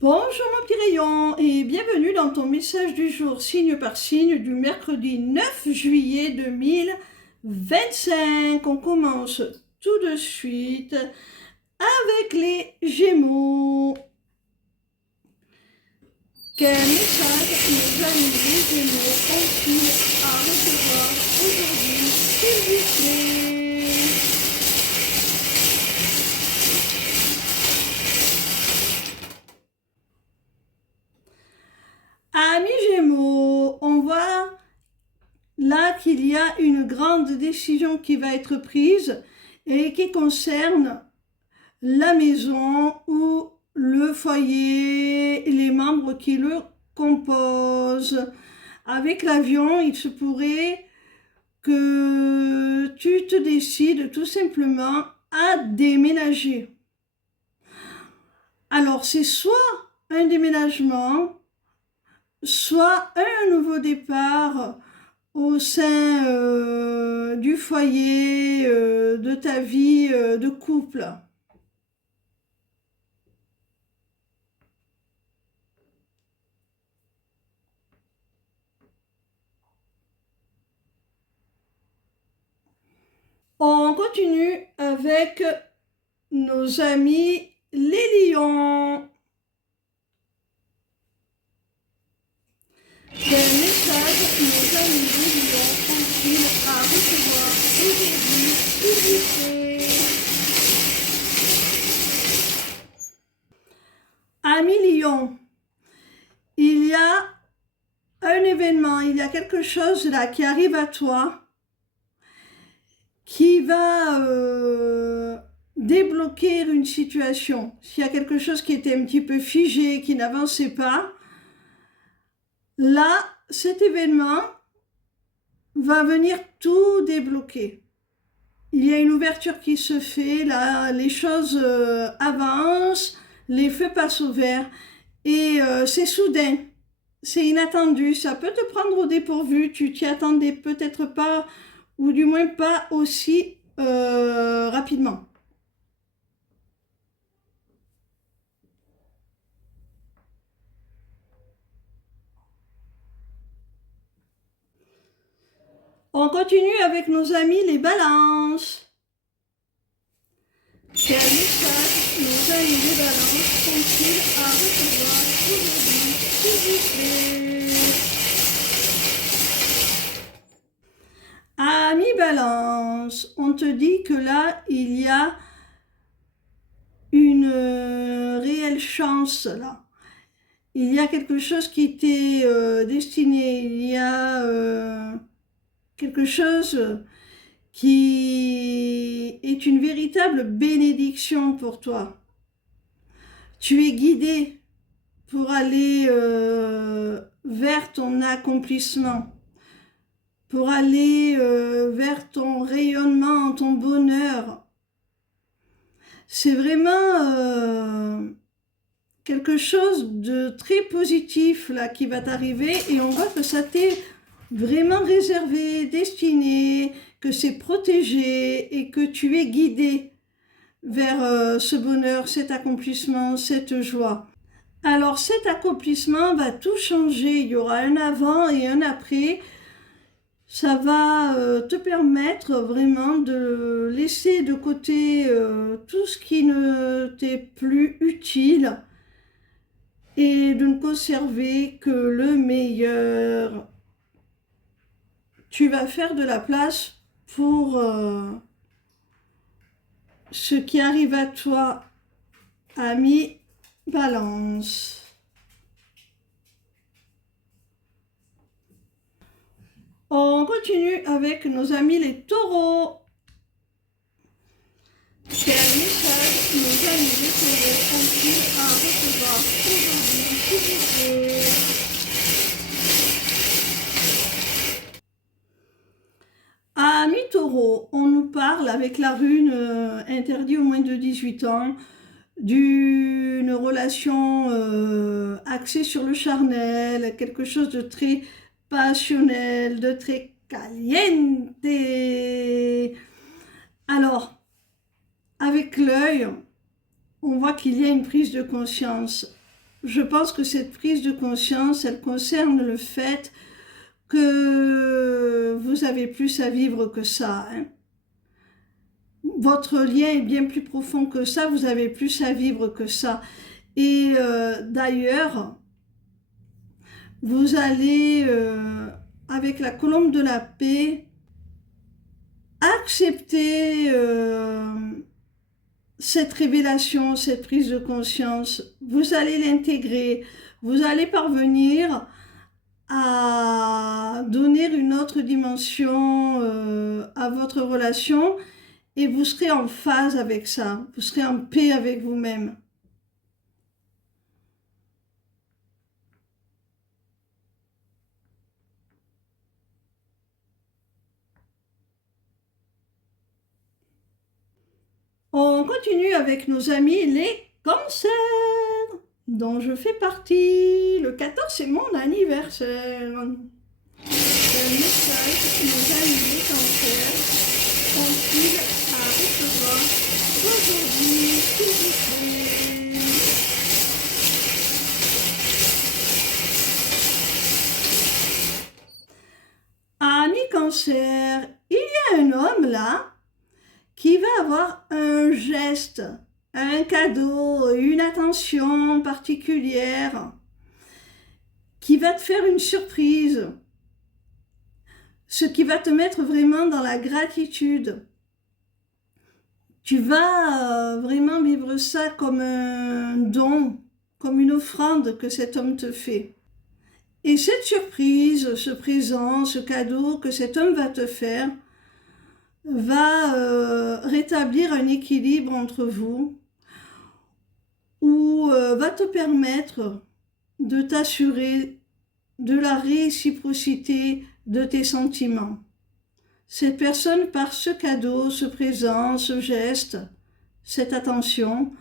Bonjour mon petit rayon et bienvenue dans ton message du jour signe par signe du mercredi 9 juillet 2025. On commence tout de suite avec les Gémeaux. Quel message nos amis les Gémeaux ont-ils à recevoir aujourd'hui, s'il vous plaît? Amis Gémeaux, on voit là qu'il y a une grande décision qui va être prise et qui concerne la maison ou le foyer, les membres qui le composent. Avec l'avion, il se pourrait que tu te décides tout simplement à déménager. Alors c'est soit un déménagement, soit un nouveau départ au sein du foyer, de ta vie de couple. On continue avec nos amis les lions. Quel message nos amis les lions ont-ils à recevoir aujourd'hui, s'il vous plaît? Amis lions, il y a un événement, il y a quelque chose là qui arrive à toi, qui va débloquer une situation. S'il y a quelque chose qui était un petit peu figé, qui n'avançait pas, là, cet événement va venir tout débloquer. Il y a une ouverture qui se fait, là, les choses avancent, les feux passent au vert, et c'est soudain, c'est inattendu, ça peut te prendre au dépourvu, tu t'y attendais peut-être pas, ou du moins pas aussi rapidement. On continue avec nos amis les balances. Quel message nos amis les balances sont-ils à recevoir aujourd'hui, s'il vous plaît? Amis balance, on te dit que là, il y a une réelle chance là. Il y a quelque chose qui t'est destiné, il y a quelque chose qui est une véritable bénédiction pour toi. Tu es guidé pour aller vers ton accomplissement, pour aller vers ton rayonnement, ton bonheur. C'est vraiment quelque chose de très positif là qui va t'arriver et on voit que ça t'est vraiment réservé, destiné, que c'est protégé et que tu es guidé vers ce bonheur, cet accomplissement, cette joie. Alors cet accomplissement va tout changer, il y aura un avant et un après. Ça va te permettre vraiment de laisser de côté tout ce qui ne t'est plus utile et de ne conserver que le meilleur. Tu vas faire de la place pour ce qui arrive à toi, ami Balance. On continue avec nos amis les taureaux. Quel message nos amis les taureaux ont-ils à recevoir aujourd'hui, s'il vous plaît? Amis taureaux, on nous parle avec la rune interdit aux moins de 18 ans d'une relation axée sur le charnel, quelque chose de très passionnel, de très caliente. Alors, avec l'œil, on voit qu'il y a une prise de conscience. je pense que cette prise de conscience, elle concerne le fait que vous avez plus à vivre que ça, hein. Votre lien est bien plus profond que ça, vous avez plus à vivre que ça. Et d'ailleurs, vous allez, avec la colombe de la paix, accepter cette révélation, cette prise de conscience. Vous allez l'intégrer, vous allez parvenir à donner une autre dimension à votre relation et vous serez en phase avec ça, vous serez en paix avec vous-même. On continue avec nos amis les cancers, dont je fais partie. Le 14, c'est mon anniversaire. C'est un message que nos amis les cancers ont-ils à recevoir aujourd'hui, s'il vous plaît. Amis cancer, il y a un homme là qui va avoir un geste, un cadeau, une attention particulière, qui va te faire une surprise, ce qui va te mettre vraiment dans la gratitude. Tu vas vraiment vivre ça comme un don, comme une offrande que cet homme te fait. Et cette surprise, ce présent, ce cadeau que cet homme va te faire, va rétablir un équilibre entre vous ou va te permettre de t'assurer de la réciprocité de tes sentiments. Cette personne, par ce cadeau, ce présent, ce geste, cette attention,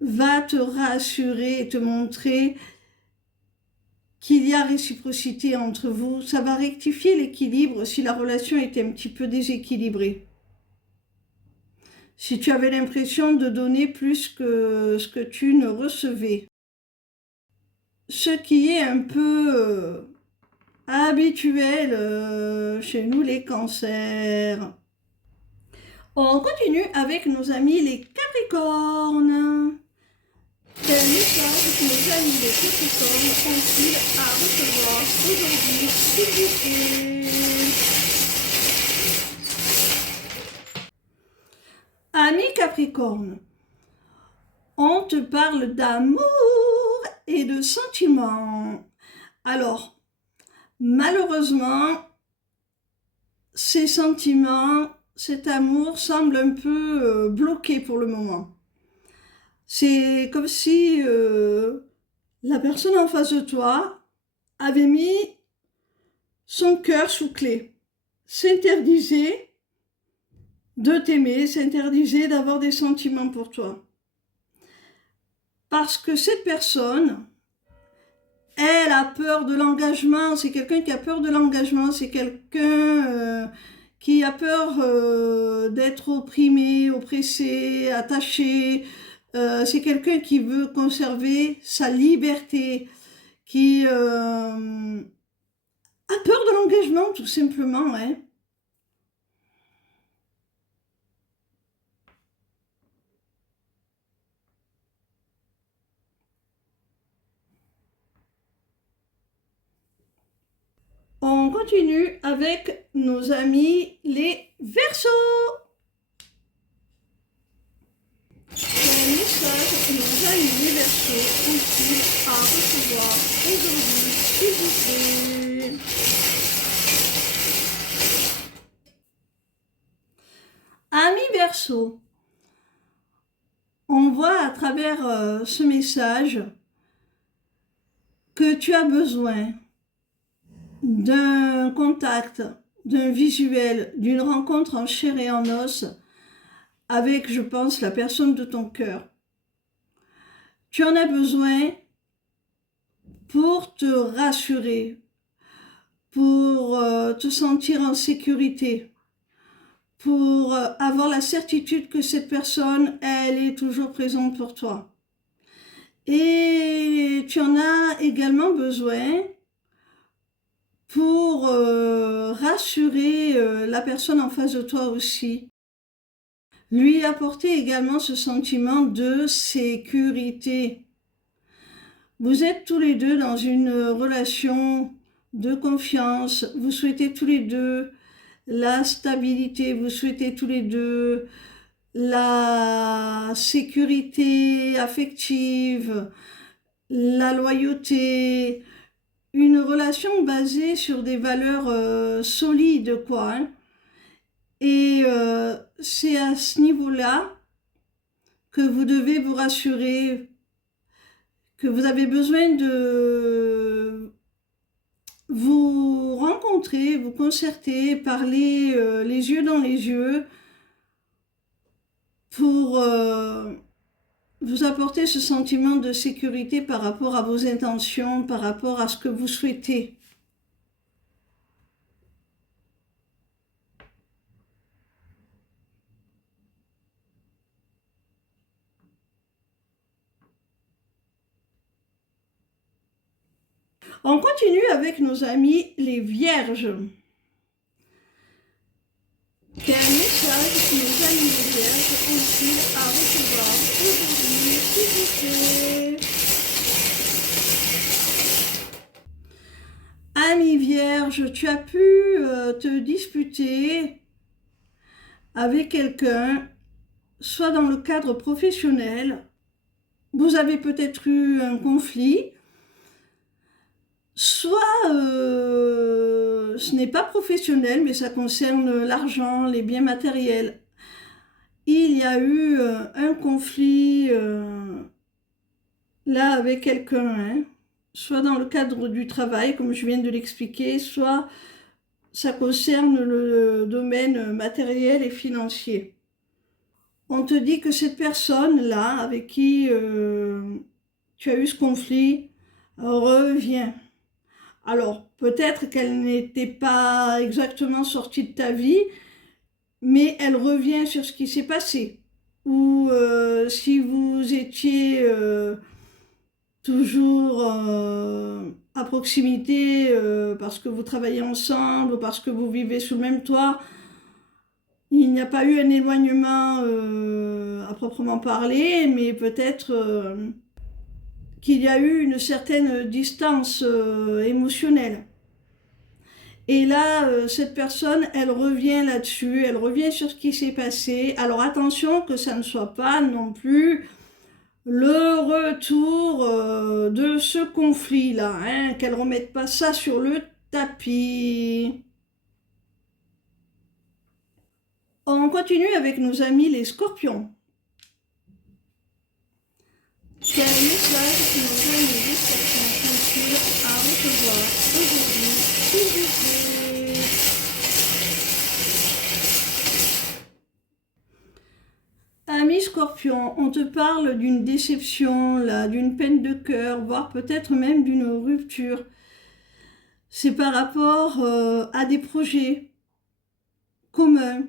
va te rassurer et te montrer qu'il y a réciprocité entre vous. Ça va rectifier l'équilibre si la relation était un petit peu déséquilibrée. Si tu avais l'impression de donner plus que ce que tu ne recevais. Ce qui est un peu habituel chez nous les cancers. On continue avec nos amis les capricornes. Quel message que nos amis les capricornes ont-ils à recevoir aujourd'hui, s'il vous plaît? Amis capricornes, on te parle d'amour et de sentiments. Alors, malheureusement, ces sentiments, cet amour semble un peu bloqué pour le moment. C'est comme si la personne en face de toi avait mis son cœur sous clé, s'interdisait de t'aimer, s'interdisait d'avoir des sentiments pour toi. Parce que cette personne, elle a peur de l'engagement, c'est quelqu'un qui a peur de l'engagement, c'est quelqu'un qui a peur d'être opprimé, oppressé, attaché. C'est quelqu'un qui veut conserver sa liberté, qui a peur de l'engagement tout simplement, hein. On continue avec nos amis les Verseaux. Quel message que nos amis les Verseaux ont-ils à recevoir aujourd'hui, s'il vous plaît? Amis Verseaux, on voit à travers ce message que tu as besoin d'un contact, d'un visuel, d'une rencontre en chair et en os avec, je pense, la personne de ton cœur. Tu en as besoin pour te rassurer, pour te sentir en sécurité, pour avoir la certitude que cette personne, elle est toujours présente pour toi. Et tu en as également besoin pour rassurer la personne en face de toi aussi. Lui apporter également ce sentiment de sécurité. Vous êtes tous les deux dans une relation de confiance, vous souhaitez tous les deux la stabilité, vous souhaitez tous les deux la sécurité affective, la loyauté, une relation basée sur des valeurs solides, quoi. Hein. Et c'est à ce niveau-là que vous devez vous rassurer, que vous avez besoin de vous rencontrer, vous concerter, parler les yeux dans les yeux pour vous apporter ce sentiment de sécurité par rapport à vos intentions, par rapport à ce que vous souhaitez. On continue avec nos amis les vierges. Quel message nos amis les vierges ont-ils à recevoir aujourd'hui, s'il vous plaît? Ami vierge, tu as pu te disputer avec quelqu'un, soit dans le cadre professionnel, vous avez peut-être eu un conflit, soit ce n'est pas professionnel, mais ça concerne l'argent, les biens matériels. Il y a eu un conflit là avec quelqu'un, hein, soit dans le cadre du travail, comme je viens de l'expliquer, soit ça concerne le domaine matériel et financier. On te dit que cette personne-là, avec qui tu as eu ce conflit, revient. Alors, peut-être qu'elle n'était pas exactement sortie de ta vie, mais elle revient sur ce qui s'est passé. Ou si vous étiez toujours à proximité parce que vous travaillez ensemble ou parce que vous vivez sous le même toit, il n'y a pas eu un éloignement à proprement parler, mais peut-être qu'il y a eu une certaine distance émotionnelle. Et là, cette personne, elle revient là-dessus, elle revient sur ce qui s'est passé. Alors attention que ça ne soit pas non plus le retour de ce conflit-là, hein, qu'elle ne remette pas ça sur le tapis. On continue avec nos amis les scorpions. Quel message nos amis les scorpions ont-ils à recevoir aujourd'hui, s'il vous plaît? Ami Scorpion, on te parle d'une déception, là, d'une peine de cœur, voire peut-être même d'une rupture. C'est par rapport à des projets communs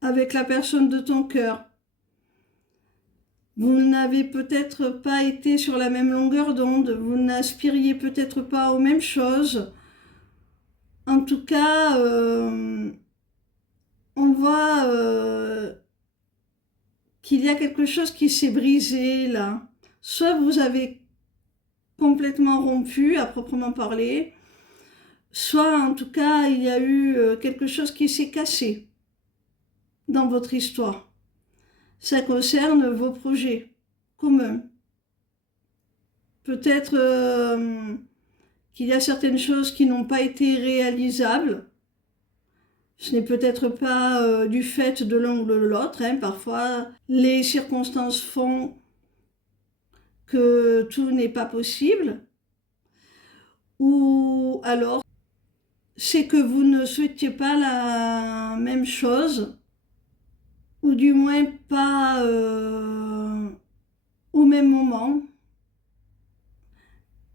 avec la personne de ton cœur. Vous n'avez peut-être pas été sur la même longueur d'onde, vous n'aspiriez peut-être pas aux mêmes choses. En tout cas, on voit qu'il y a quelque chose qui s'est brisé là. Soit vous avez complètement rompu à proprement parler, soit en tout cas il y a eu quelque chose qui s'est cassé dans votre histoire. Ça concerne vos projets communs. Peut-être qu'il y a certaines choses qui n'ont pas été réalisables. Ce n'est peut-être pas du fait de l'un ou de l'autre. Hein. Parfois, les circonstances font que tout n'est pas possible. Ou alors, c'est que vous ne souhaitiez pas la même chose, ou du moins pas au même moment.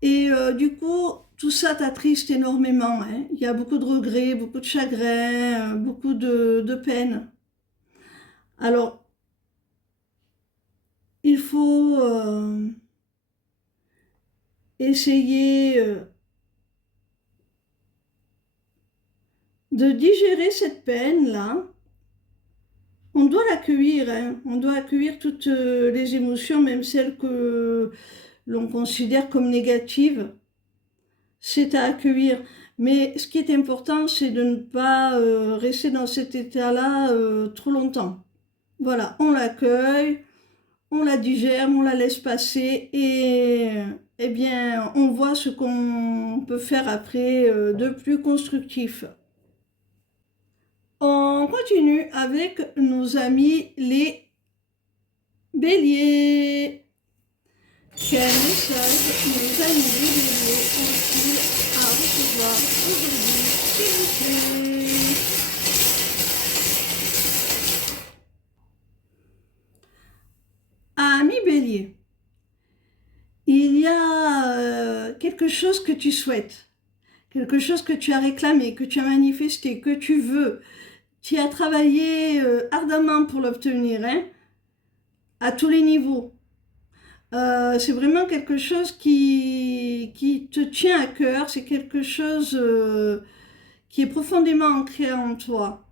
Et du coup, tout ça t'attriste énormément. Hein. Il y a beaucoup de regrets, beaucoup de chagrin, beaucoup de peine. Alors, il faut essayer de digérer cette peine-là. On doit l'accueillir, hein. On doit accueillir toutes les émotions, même celles que l'on considère comme négatives. C'est à accueillir. Mais ce qui est important, c'est de ne pas rester dans cet état-là trop longtemps. Voilà, on l'accueille, on la digère, on la laisse passer et eh bien, on voit ce qu'on peut faire après de plus constructif. On continue avec nos amis les béliers. Quel message nos amis les béliers ont-ils à recevoir aujourd'hui, s'il vous plaît? Amis bélier, il y a quelque chose que tu souhaites, quelque chose que tu as réclamé, que tu as manifesté, que tu veux. Tu as travaillé ardemment pour l'obtenir, hein, à tous les niveaux. C'est vraiment quelque chose qui te tient à cœur, c'est quelque chose qui est profondément ancré en toi.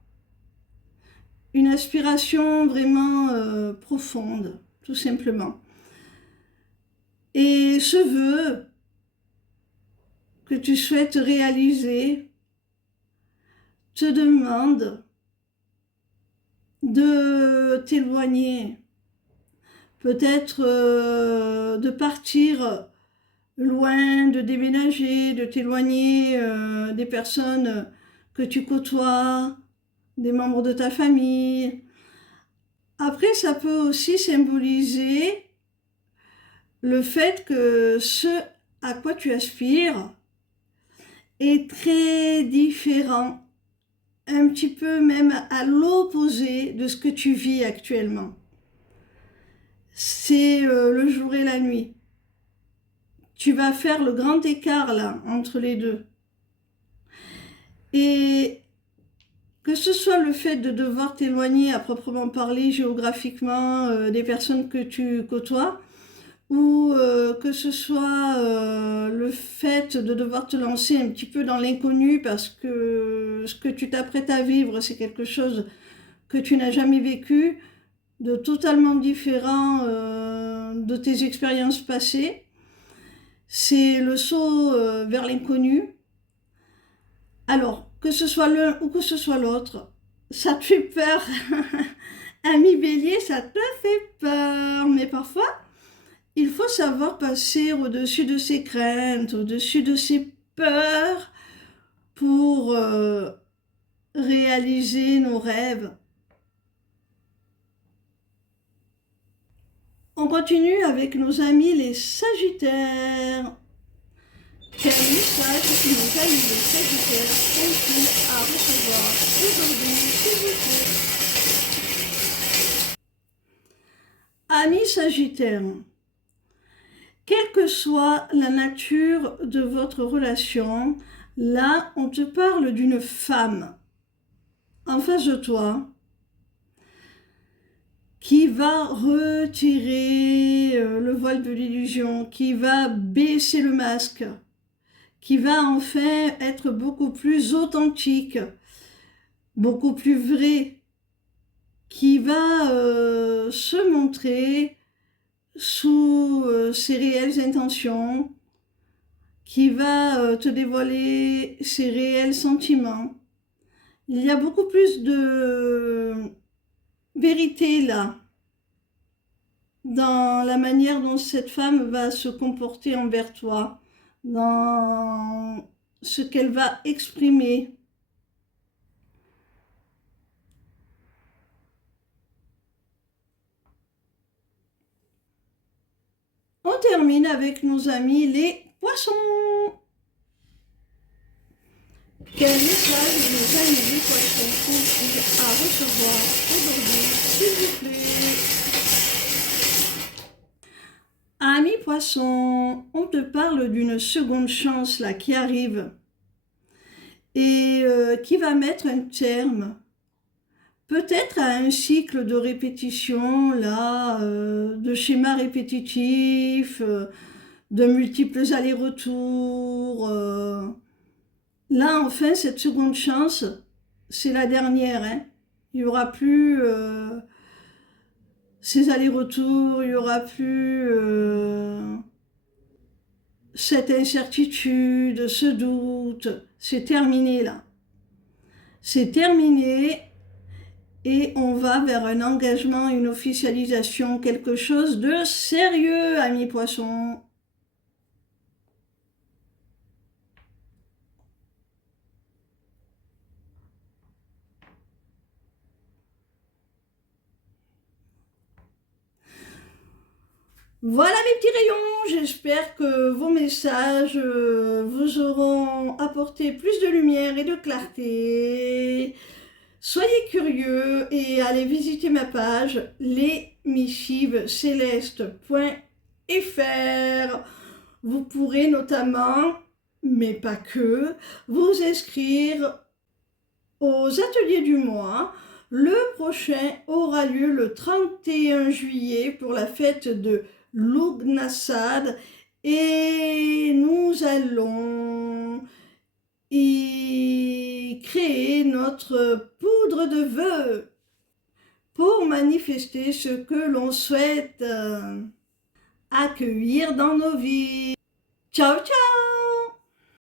Une aspiration vraiment profonde, tout simplement. Et ce vœu que tu souhaites réaliser te demande de t'éloigner, peut-être de partir loin, de déménager, de t'éloigner des personnes que tu côtoies, des membres de ta famille. Après, ça peut aussi symboliser le fait que ce à quoi tu aspires est très différent, un petit peu même à l'opposé de ce que tu vis actuellement. C'est le jour et la nuit. Tu vas faire le grand écart là entre les deux. Et que ce soit le fait de devoir t'éloigner à proprement parler géographiquement des personnes que tu côtoies, ou que ce soit le fait de devoir te lancer un petit peu dans l'inconnu parce que ce que tu t'apprêtes à vivre, c'est quelque chose que tu n'as jamais vécu, de totalement différent de tes expériences passées. C'est le saut vers l'inconnu. Alors, que ce soit l'un ou que ce soit l'autre, ça te fait peur. Ami bélier, ça te fait peur. Mais parfois, il faut savoir passer au-dessus de ses craintes, au-dessus de ses peurs pour réaliser nos rêves. On continue avec nos amis les Sagittaires. Quel message nos amis les Sagittaires ont-ils à recevoir aujourd'hui, s'il vous plaît? Amis Sagittaires, quelle que soit la nature de votre relation, là, on te parle d'une femme en face de toi qui va retirer le voile de l'illusion, qui va baisser le masque, qui va enfin être beaucoup plus authentique, beaucoup plus vrai, qui va se montrer sous ses réelles intentions, qui va te dévoiler ses réels sentiments. Il y a beaucoup plus de vérité là, dans la manière dont cette femme va se comporter envers toi, dans ce qu'elle va exprimer. On termine avec nos amis les poissons. Quel message nos amis les poissons ont-ils à recevoir aujourd'hui, s'il vous plaît? Amis poissons, on te parle d'une seconde chance là qui arrive et qui va mettre un terme peut-être à un cycle de répétition, là, de schémas répétitifs, de multiples allers-retours. Là, enfin, cette seconde chance, c'est la dernière, hein. Il n'y aura plus ces allers-retours, il n'y aura plus cette incertitude, ce doute. C'est terminé, là. C'est terminé. Et on va vers un engagement, une officialisation, quelque chose de sérieux, amis poissons. Voilà mes petits rayons, j'espère que vos messages vous auront apporté plus de lumière et de clarté. Soyez curieux et allez visiter ma page lesmissivescélestes.fr. Vous pourrez notamment, mais pas que, vous inscrire aux ateliers du mois. Le prochain aura lieu le 31 juillet pour la fête de Lughnasadh et nous allons y créer notre poudre de vœux pour manifester ce que l'on souhaite accueillir dans nos vies. Ciao, ciao!